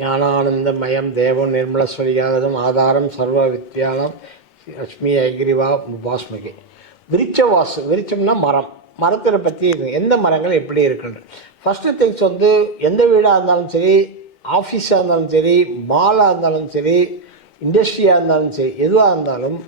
ஞானானந்தமயம் தேவம் நிர்மலஸ்வரியாகதம் ஆதாரம் சர்வ வித்யானம் லட்சுமி ஐகிரிவா பாஸ்மகி. விருட்சம்னா மரம். மரத்தை பற்றி எந்த மரங்கள் எப்படி இருக்குன்னு ஃபஸ்ட்டு திங்ஸ் எந்த வீடாக இருந்தாலும் சரி, ஆஃபீஸாக இருந்தாலும் சரி, மாலாக இருந்தாலும் சரி, இண்டஸ்ட்ரியாக இருந்தாலும் சரி, எதுவாக இருந்தாலும்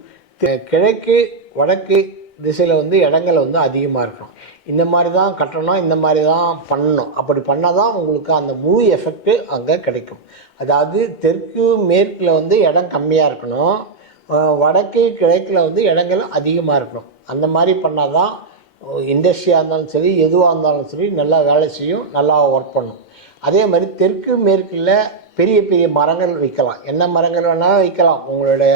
கிழக்கு வடக்கு திசையில் இடங்கள் அதிகமாக இருக்கணும். இந்த மாதிரி தான் கட்டணும், இந்த மாதிரி தான் பண்ணணும். அப்படி பண்ணால் தான் உங்களுக்கு அந்த முழு எஃபெக்ட்டு அங்கே கிடைக்கும். அதாவது தெற்கு மேற்கில் இடம் கம்மியாக இருக்கணும், வடக்கு கிழக்கில் இடங்கள் அதிகமாக இருக்கணும். அந்த மாதிரி பண்ணால் தான் இண்டஸ்ட்ரியாக இருந்தாலும் சரி, எதுவாக இருந்தாலும் சரி நல்லா வேலை செய்யும், நல்லா ஒர்க் பண்ணும். அதே மாதிரி தெற்கு மேற்கில் பெரிய பெரிய மரங்கள் வைக்கலாம். என்ன மரங்கள் வேணாலும் வைக்கலாம். உங்களுடைய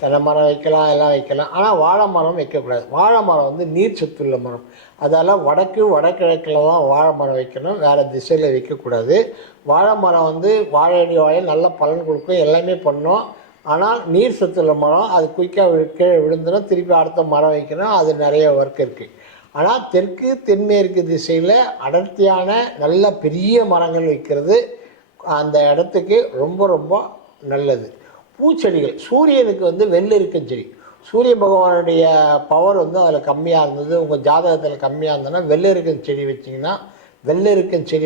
தென்னை மரம் வைக்கலாம், எல்லாம் வைக்கலாம். ஆனால் வாழை மரம் வைக்கக்கூடாது. வாழை மரம் நீர் சத்துள்ள மரம். அதால் வடகிழக்கில் தான் வாழை மரம் வைக்கணும், வேறு திசையில் வைக்கக்கூடாது. வாழை மரம் வாழையடி வாழை நல்ல பலன் கொடுக்கும், எல்லாமே பண்ணோம். ஆனால் நீர் சத்துள்ள மரம் அது குயிக்காக கீழே விழுந்துடும், திருப்பி அடுத்த மரம் வைக்கணும். அது நிறைய ஒர்க் இருக்குது. ஆனால் தெற்கு தென்மேற்கு திசையில் அடர்த்தியான நல்ல பெரிய மரங்கள் வைக்கிறது அந்த இடத்துக்கு ரொம்ப ரொம்ப நல்லது. பூச்செடிகள், சூரியனுக்கு வெள்ளரிக்கும் செடி, சூரிய பகவானுடைய பவர் அதில் கம்மியாக இருந்தது, உங்கள் ஜாதகத்தில் கம்மியாக இருந்ததுன்னா வெள்ளரிக்கும் செடி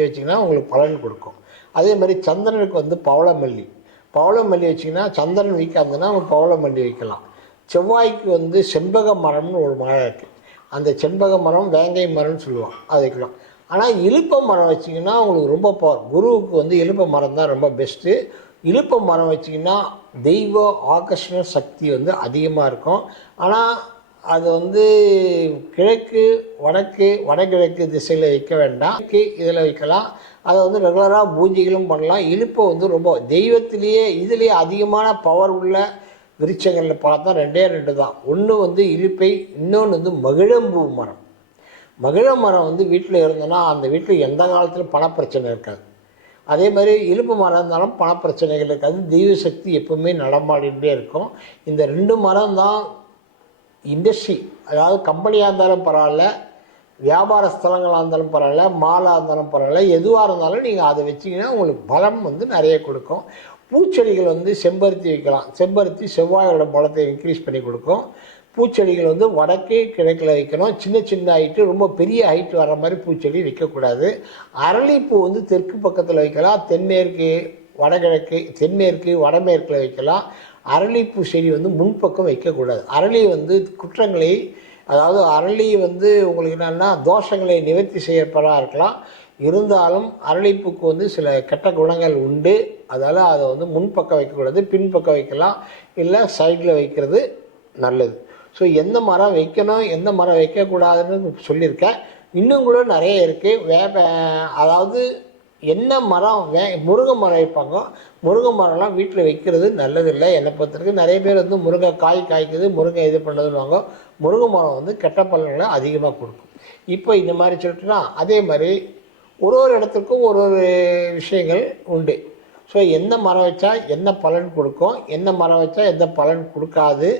வச்சிங்கன்னா உங்களுக்கு பலன் கொடுக்கும். அதே மாதிரி சந்திரனுக்கு பவளமல்லி வச்சிங்கன்னா, சந்திரன் வீக்காக இருந்ததுன்னா அவங்க பவளமல்லி வைக்கலாம். செவ்வாய்க்கு செண்பக மரம்னு ஒரு மரம் இருக்குது. அந்த செண்பக மரம் வேங்கை மரம்னு சொல்லுவாங்க, அது வைக்கலாம். ஆனால் இலுப்ப மரம் வச்சிங்கன்னா உங்களுக்கு ரொம்ப பவர். குருவுக்கு இலுப்ப மரம் தான் ரொம்ப பெஸ்ட்டு. இலுப்ப மரம் வச்சிங்கன்னா தெய்வ ஆகர்ஷண சக்தி அதிகமாக இருக்கும். ஆனால் அது கிழக்கு வடகிழக்கு திசையில் வைக்க வேண்டாம், இதில் வைக்கலாம். அதை ரெகுலராக பூஜைகளும் பண்ணலாம். இலுப்பை ரொம்ப தெய்வத்திலேயே இதுலேயே அதிகமான பவர் உள்ள விருட்சங்களில் பார்த்தா ரெண்டு தான். ஒன்று இலுப்பை, இன்னொன்று மகிழம்பூ மரம். மகிழ மரம் வீட்டில் இருந்தோன்னா அந்த வீட்டில் எந்த காலத்திலும் பணப்பிரச்சனை இருக்காது. அதே மாதிரி இலுப்பு மரம் இருந்தாலும் பணப்பிரச்சனைகள் இருக்காது. தெய்வ சக்தி எப்பவுமே நடமாடிகிட்டே இருக்கும். இந்த 2 மரம் தான் இண்டஸ்ட்ரி, அதாவது கம்பெனியாக இருந்தாலும் பரவாயில்ல, வியாபார ஸ்தலங்களாக இருந்தாலும் பரவாயில்ல, மாலாக இருந்தாலும் பரவாயில்ல, எதுவாக இருந்தாலும் நீங்கள் அதை வச்சிங்கன்னா உங்களுக்கு பலம் நிறைய கொடுக்கும். பூச்செடிகள் செம்பருத்தி வைக்கலாம். செம்பருத்தி செவ்வாயோட பலத்தை இன்க்ரீஸ் பண்ணி கொடுக்கும். பூச்செடிகள் வடக்கு கிழக்கில் வைக்கணும். சின்ன ஹைட்டு, ரொம்ப பெரிய ஹைட்டு வர்ற மாதிரி பூச்செடி வைக்கக்கூடாது. அரளிப்பூ தெற்கு பக்கத்தில் வைக்கலாம். தென்மேற்கு வடமேற்கில் வைக்கலாம். அரளிப்பூ செடி முன்பக்கம் வைக்கக்கூடாது. அரளி குற்றங்களை, அதாவது அரளி உங்களுக்கு என்னென்னா தோஷங்களை நிவர்த்தி செய்யப்படாக இருக்கலாம். இருந்தாலும் அரளிப்பூக்கு சில கெட்ட குணங்கள் உண்டு. அதால் அதை முன்பக்கம் வைக்கக்கூடாது, பின்பக்கம் வைக்கலாம், இல்லை சைடில் வைக்கிறது நல்லது. ஸோ எந்த மரம் வைக்கணும், எந்த மரம் வைக்கக்கூடாதுன்னு சொல்லியிருக்கேன். இன்னும் கூட நிறைய இருக்குது. அதாவது என்ன மரம் முருங்கை மரம் வைப்பாங்க. முருங்கை மரம்லாம் வீட்டில் வைக்கிறது நல்லதில்லை. என்னை பொறுத்தவரைக்கும் நிறைய பேர் முருங்கை காய்க்குது, முருங்கை இது பண்ணுறதுன்னு முருங்கை மரம் கெட்ட பலன்களை அதிகமாக கொடுக்கும். இப்போ இந்த மாதிரி சொல்லிட்டுனா, அதே மாதிரி ஒரு இடத்துக்கும் ஒரு விஷயங்கள் உண்டு. ஸோ எந்த மரம் வச்சா என்ன பலன் கொடுக்கும், எந்த மரம் வச்சா எந்த பலன் கொடுக்காது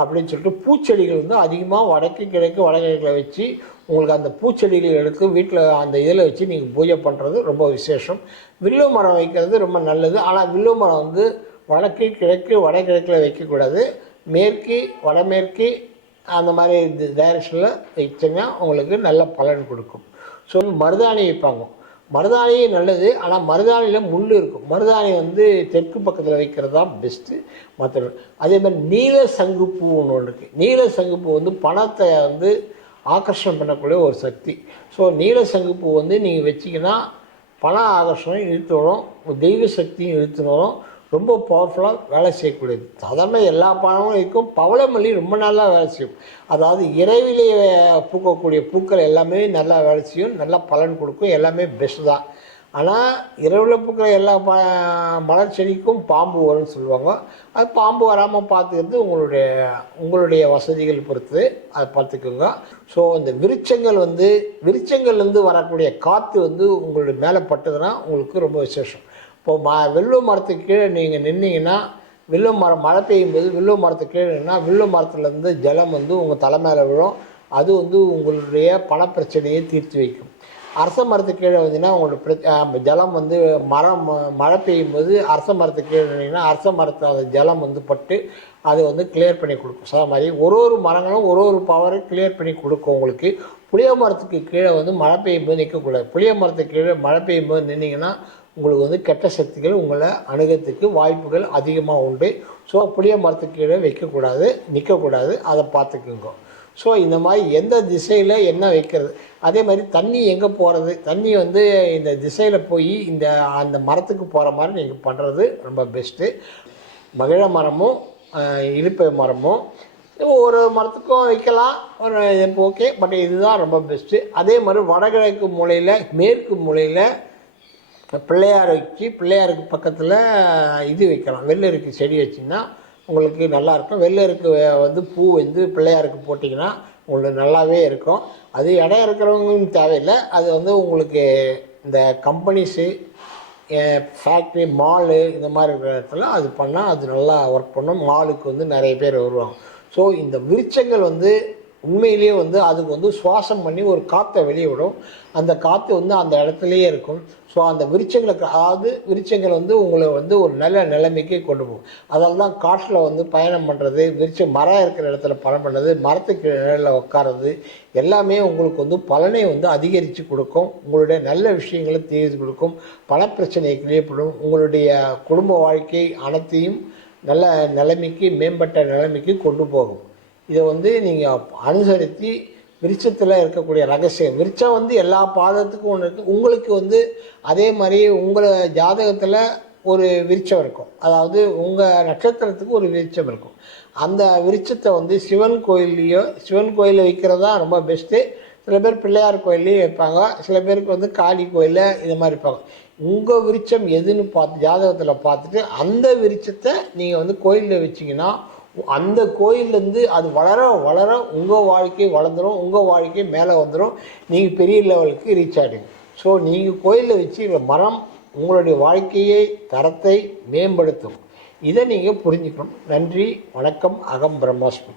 அப்படின்னு சொல்லிட்டு பூச்செடிகள் அதிகமாக வடக்கு கிழக்கு வடகிழக்கில் வச்சு உங்களுக்கு அந்த பூச்செடிகள் எடுத்து வீட்டில் அந்த இதில் வச்சு நீங்கள் பூஜை பண்ணுறது ரொம்ப விசேஷம். வில்லு மரம் வைக்கிறது ரொம்ப நல்லது. ஆனால் வில்லு மரம் வடக்கு கிழக்கு வடகிழக்கில் வைக்கக்கூடாது. மேற்கு வடமேற்கு அந்த மாதிரி டைரெக்ஷனில் வச்சிங்கன்னா உங்களுக்கு நல்ல பலன் கொடுக்கும். ஸோ மருதாணி வைப்பாங்க. மருதாணி நல்லது, ஆனால் மருதாணியில் முள் இருக்கும். மருதாணி தெற்கு பக்கத்தில் வைக்கிறது தான் பெஸ்ட்டு. மற்ற அதே மாதிரி நீல சங்குப்பூ ஒன்று இருக்குது. நீல சங்குப்பூ பணத்தை ஆகர்ஷணம் பண்ணக்கூடிய ஒரு சக்தி. ஸோ நீல சங்குப்பூ நீங்கள் வச்சிங்கன்னா பண ஆகர்ஷணம் இழுத்து வரும், தெய்வ சக்தியும் இழுத்து வரும், ரொம்ப பவர்ஃபுல்லாக வேலை செய்யக்கூடியது. சாதாரண எல்லா பழமும் இருக்கும். பவளமல்லி ரொம்ப நல்லா வேலை செய்யும். அதாவது இரவிலே பூக்கக்கூடிய பூக்கள் எல்லாமே நல்லா வேலை செய்யும், நல்லா பலன் கொடுக்கும், எல்லாமே பெஸ்ட் தான். ஆனால் இரவில் பூக்கிற எல்லா மலர் செடிக்கும் பாம்பு வரும்னு சொல்லுவாங்க. அது பாம்பு வராமல் பார்த்துக்கிறது உங்களுடைய வசதிகள் பொறுத்து அதை பார்த்துக்கோங்க. ஸோ இந்த விருட்சங்கள்லேருந்து வரக்கூடிய காற்று உங்களுடைய மேலே பட்டதுன்னா உங்களுக்கு ரொம்ப விசேஷம். இப்போது வில்வ மரத்துக்கு கீழே நீங்கள் நின்னீங்கன்னா, வில்வ மரம் மழை பெய்யும் போது வில்வ மரத்துக்கு கீழேன்னா வில்வ மரத்துலேருந்து ஜலம் உங்கள் தலை மேலே விழும். அது உங்களுடைய பணப்பிரச்சனையை தீர்த்து வைக்கும். அரச மரத்துக்கு கீழே வந்தீங்கன்னா உங்களுக்கு ஜலம் வந்து மழை பெய்யும் போது அரச மரத்துக்கு கீழே இருந்தீங்கன்னா அரச மரத்தோட ஜலம் வந்து பட்டு அது வந்து கிளியர் பண்ணி கொடுக்கும். ஸோ அது மாதிரி ஒரு மரங்களும் ஒரு பவரை கிளியர் பண்ணி கொடுக்கும் உங்களுக்கு. புளிய மரத்துக்கு கீழே வந்து மழை பெய்யும் போது நிற்கக்கூடாது. புளிய மரத்துக்கு கீழே மழை பெய்யும் போது நின்னீங்கன்னா உங்களுக்கு வந்து கெட்ட சக்திகள் உங்களை அணுகிறதுக்கு வாய்ப்புகள் அதிகமாக உண்டு. ஸோ புளிய மரத்துக்கு கீழே வைக்கக்கூடாது, நிற்கக்கூடாது, அதை பார்த்துக்குங்க. ஸோ இந்த மாதிரி எந்த திசையில் என்ன வைக்கிறது, அதே மாதிரி தண்ணி எங்கே போகிறது, தண்ணி வந்து இந்த திசையில் போய் அந்த மரத்துக்கு போகிற மாதிரி நீங்கள் பண்ணுறது ரொம்ப பெஸ்ட்டு. மகிழ மரமும் இலுப்பை மரமும் ஒரு மரத்துக்கும் வைக்கலாம், ஒரு ஓகே, பட் இதுதான் ரொம்ப பெஸ்ட்டு. அதே மாதிரி வடகிழக்கு மூலையில் மேற்கு மூலையில் பிள்ளையார் வச்சு பிள்ளையாருக்கு பக்கத்தில் இது வைக்கலாம், வெள்ளருக்கு செடி வச்சிங்கன்னா உங்களுக்கு நல்லாயிருக்கும். வெள்ளருக்கு வந்து பூ வந்து பிள்ளையாருக்கு போட்டிங்கன்னா உங்களுக்கு நல்லாவே இருக்கும். அது இடம் இருக்கிறவங்களும் தேவையில்லை, அது வந்து உங்களுக்கு இந்த கம்பெனிஸு ஃபேக்ட்ரி மாலு இந்த மாதிரி இருக்கிற இடத்துல அது பண்ணால் அது நல்லா ஒர்க் பண்ணும். மாலுக்கு வந்து நிறைய பேர் வருவாங்க. ஸோ இந்த விருட்சங்கள் வந்து உண்மையிலேயே வந்து அதுக்கு வந்து சுவாசம் பண்ணி ஒரு காற்றை வெளியே விடும். அந்த காற்று வந்து அந்த இடத்துலையே இருக்கும். ஸோ அந்த விருட்சங்களுக்கு, அதாவது விருட்சங்கள் வந்து உங்களை வந்து ஒரு நல்ல நிலைமைக்கு கொண்டு போகும். அதால் தான் காட்டில் வந்து பயணம் பண்ணுறது, மரம் இருக்கிற இடத்துல பயணம் பண்ணுறது, மரத்துக்கு நிழலில் உட்கார்றது எல்லாமே உங்களுக்கு வந்து பலனை வந்து அதிகரித்து கொடுக்கும். உங்களுடைய நல்ல விஷயங்களை தீர்த்து கொடுக்கும். பணப்பிரச்சனையை கிளியப்படும். உங்களுடைய குடும்ப வாழ்க்கை அனைத்தையும் நல்ல நிலைமைக்கு, மேம்பட்ட நிலைமைக்கு கொண்டு போகும். இதை வந்து நீங்கள் அனுசரித்து விருட்சத்தில் இருக்கக்கூடிய ரகசியம், விருட்சம் வந்து எல்லா பாதத்துக்கும் ஒன்று இருக்குது. உங்களுக்கு வந்து அதே மாதிரி உங்களை ஜாதகத்தில் ஒரு விருட்சம் இருக்கும், அதாவது உங்கள் நட்சத்திரத்துக்கு ஒரு விருட்சம் இருக்கும். அந்த விருட்சத்தை வந்து சிவன் கோயிலில் வைக்கிறது தான் ரொம்ப பெஸ்ட்டு. சில பேர் பிள்ளையார் கோயிலையும் வைப்பாங்க, சில பேருக்கு வந்து காளி கோயிலில் இது மாதிரி வைப்பாங்க. உங்கள் விருட்சம் எதுன்னு பார்த்து ஜாதகத்தில் பார்த்துட்டு அந்த விருட்சத்தை நீங்கள் வந்து கோயிலில் வச்சிங்கன்னா அந்த கோயிலேருந்து அது வளர வளர உங்கள் வாழ்க்கை வளர்ந்துடும், உங்கள் வாழ்க்கை மேலே வந்துடும், நீங்கள் பெரிய லெவலுக்கு ரீச் ஆகிடுங்க. ஸோ நீங்கள் கோயிலில் வச்சு மரம் உங்களுடைய வாழ்க்கையை தரத்தை மேம்படுத்தும். இதை நீங்கள் புரிஞ்சுக்கணும். நன்றி, வணக்கம். அகம் பிரம்மாஸ்மி.